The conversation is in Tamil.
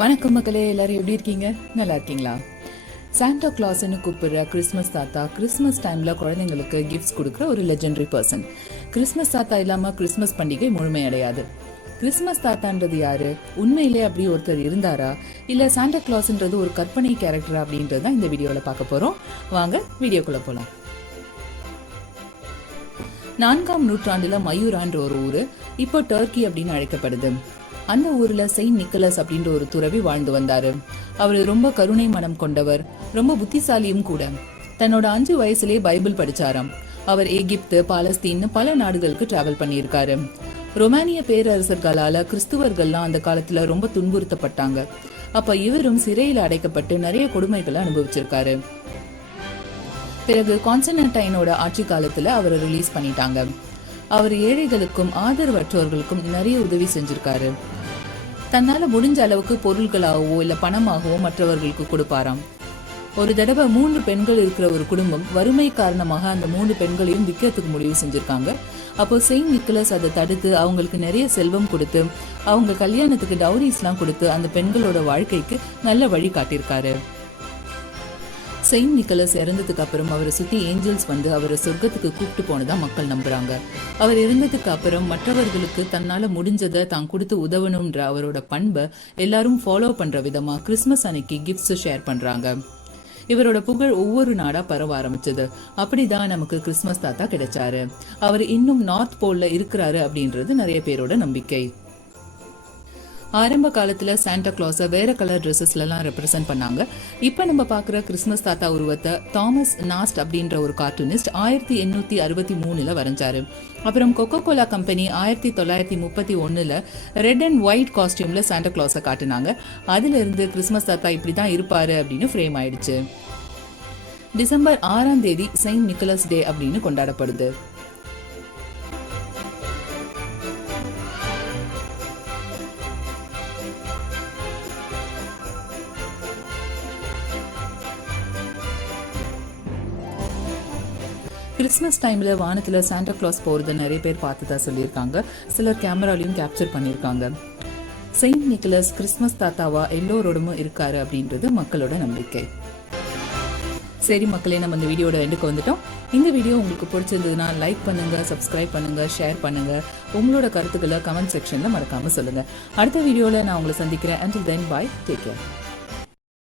வணக்கம் மக்களே, எல்லாரும் எப்படி இருக்கீங்க? நல்லா இருக்கீங்களா? சாண்டா கிளாஸ்ன்னு கூப்பிடுற கிறிஸ்மஸ் தாத்தா கிறிஸ்மஸ் டைம்ல குழந்தைங்களுக்கு கிஃப்ட்ஸ் கொடுக்குற ஒரு லெஜெண்டரி பர்சன். கிறிஸ்மஸ் தாத்தா இல்லாம கிறிஸ்மஸ் பண்டிகை முழுமையடையாது. கிறிஸ்மஸ் தாத்தான்றது யாரு? உண்மையிலே அப்படி ஒருத்தர் இருந்தாரா, இல்ல சாண்டா கிளாஸ்ன்றது ஒரு கற்பனை கேரக்டரா அப்படின்றது தான் இந்த வீடியோல பார்க்க போறோம். வாங்க வீடியோக்குள்ள போலாம். 4ஆம் நூற்றாண்டுல மயூரான்ற ஒரு ஊரு இப்போ டர்க்கி அப்படின்னு அழைக்கப்படுது. அந்த ஊர்ல செயின்ட் நிக்கலஸ் அப்படின்ற ஒரு துறவி வாழ்ந்து வந்தாரு. அவரு ரொம்ப கருணை மனம் கொண்டவர், ரொம்ப புத்திசாலியும் கூட. தன்னோட 5 வயசுலேயே பைபிள் படிச்சாராம். அவர் எகிப்து, பாலஸ்தீன் பல நாடுகளுக்கு டிராவல் பண்ணியிருக்காரு. ரொமானிய பேரரசர்களால கிறிஸ்துவர்கள்லாம் அந்த காலத்துல ரொம்ப துன்புறுத்தப்பட்டாங்க. அப்ப இவரும் சிறையில் அடைக்கப்பட்டு நிறைய கொடுமைகளை அனுபவிச்சிருக்காரு. பிறகு கான்ஸ்டன்டைனோட ஆட்சி காலத்துல அவரை ரிலீஸ் பண்ணிட்டாங்க. அவர் ஏழைகளுக்கும் ஆதரவற்றவர்களுக்கும் நிறைய உதவி செஞ்சிருக்காரு. தன்னால முடிஞ்ச அளவுக்கு பொருள்களாகவோ இல்ல பணமாகவோ மற்றவர்களுக்கு கொடுப்பாராம். ஒரு தடவை 3 பெண்கள் இருக்கிற ஒரு குடும்பம் வறுமை காரணமாக அந்த 3 பெண்களையும் விற்கிறதுக்கு முடிவு செஞ்சிருக்காங்க. அப்போ செயின்ட் நிக்கலஸ் அதை தடுத்து அவங்களுக்கு நிறைய செல்வம் கொடுத்து அவங்க கல்யாணத்துக்கு டவுரிஸ்லாம் கொடுத்து அந்த பெண்களோட வாழ்க்கைக்கு நல்ல வழி காட்டியிருக்காரு. செயின்ட் நிக்கலஸ் இறந்ததுக்கு அப்புறம் அவரை சுத்தி ஏஞ்சல்ஸ் வந்து அவரை சொர்க்கத்துக்கு கூப்பிட்டு போனதா மக்கள் நம்புறாங்க. அவர் இறந்ததுக்கு அப்புறம் மற்றவர்களுக்கு தன்னால முடிஞ்சதை தான் கொடுத்து உதவணும்ன்ற அவரோட பண்பை எல்லாரும் ஃபாலோ பண்ற விதமா கிறிஸ்மஸ் அன்னைக்கு கிஃப்ட்ஸ் ஷேர் பண்றாங்க. இவரோட புகழ் ஒவ்வொரு நாடா பரவ ஆரம்பிச்சது. அப்படிதான் நமக்கு கிறிஸ்மஸ் தாத்தா கிடைச்சாரு. அவர் இன்னும் நார்த் போல்ல இருக்கிறாரு அப்படின்றது நிறைய பேரோட நம்பிக்கை. ஆரம்ப காலத்துல சாண்டா கிளாஸை வேற கலர் ட்ரெஸ்ஸஸ்லாம் ரெப்ரசென்ட் பண்ணாங்க. இப்ப நம்ம பாக்குற கிறிஸ்மஸ் தாத்தா உருவத்தை தாமஸ் நாஸ்ட் அப்படின்ற ஒரு கார்ட்டூனிஸ்ட் 1863 வரைஞ்சாரு. அப்புறம் Coca Cola company 1931 red and white காஸ்டியூம்ல சாண்டா கிளாஸை காட்டினாங்க. அதுல இருந்து கிறிஸ்மஸ் தாத்தா இப்படிதான் இருப்பாரு அப்படின்னு ஃப்ரேம் ஆயிடுச்சு. டிசம்பர் 6ஆம் தேதி செயின்ட் நிக்கலஸ் டே அப்படின்னு கொண்டாடப்படுது. கிறிஸ்மஸ் டைம்ல வானத்துல சாண்டா கிளாஸ் போறத நிறைய பேர் பார்த்ததா சொல்லியிருக்காங்க. சிலர் கேமராலையும் கேப்சர் பண்ணியிருக்காங்க. செயின்ட் நிக்கலஸ் கிறிஸ்மஸ் தாத்தாவா எல்லோரோடமும் இருக்காரு அப்படின்றது மக்களோட நம்பிக்கை. சரி மக்களே, நம்ம இந்த வீடியோட எண்டுக்கு வந்துட்டோம். இந்த வீடியோ உங்களுக்கு பிடிச்சிருந்ததுன்னா லைக் பண்ணுங்க, சப்ஸ்கிரைப் பண்ணுங்க, ஷேர் பண்ணுங்க. உங்களோட கருத்துக்களை கமெண்ட் செக்ஷன்ல மறக்காம சொல்லுங்க. அடுத்த வீடியோல நான் உங்களை சந்திக்கிறேன். Until then, bye, take care.